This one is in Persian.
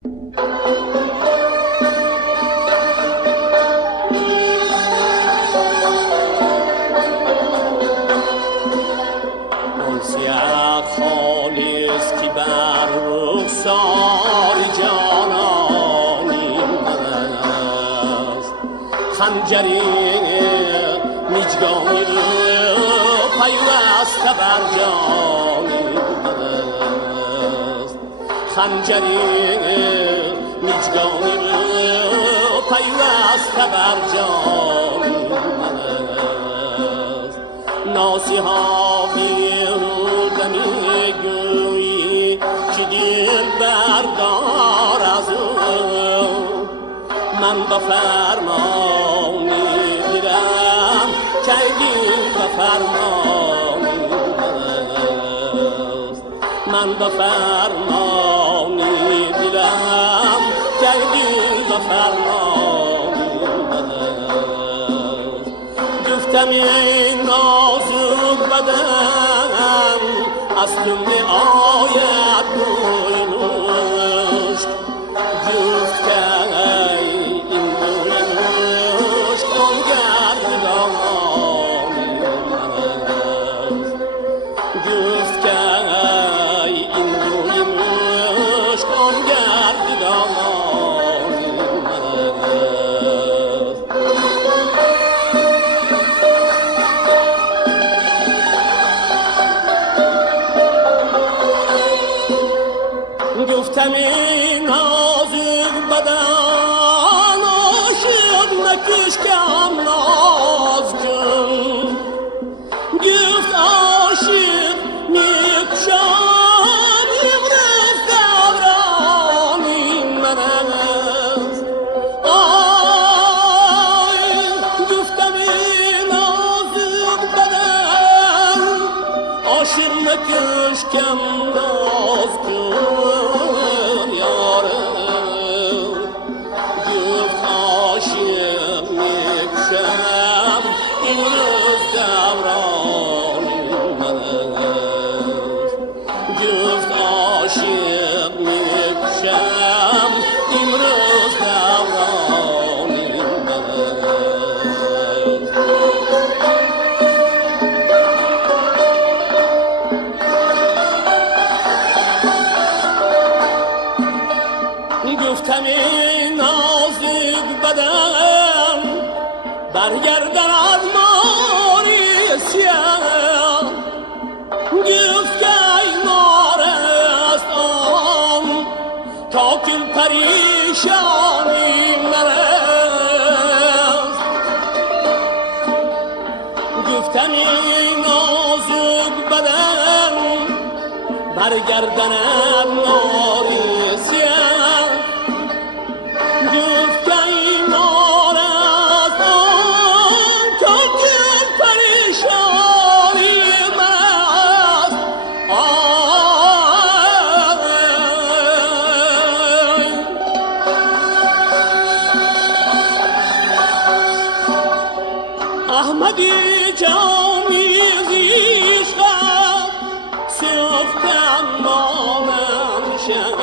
خنجری میجگانی پیوسته بر جانی است، خنجری میجگانی پیوسته بر جانی است. ناصیحا بیهوده میگویی که دل بردار از او، من با فرمانی دیدم که این با فرمانی است، من با فرمانی دیدم که این با فرمانی است. گفتم این نازک بدن از تو می آید بوی مشک، گفت که گفتم این نازک بدن عاشق نکش که هم ناز کن، گفت عاشق میکشم امروز دورانی من است. آی گفتم این نازک بدن عاشق نکش که هم ناز کن، گفتم این نازک بدن برگردن از ماری سیاه، گفت که ای مار است آن تا کل پریشانی من است. گفتم این نازک بدن برگردن از ماری سیاه، گفت که این مار است آن تا کل پریشانی من است. احمدی که آمیزیش خواهد سفتم مانم شد،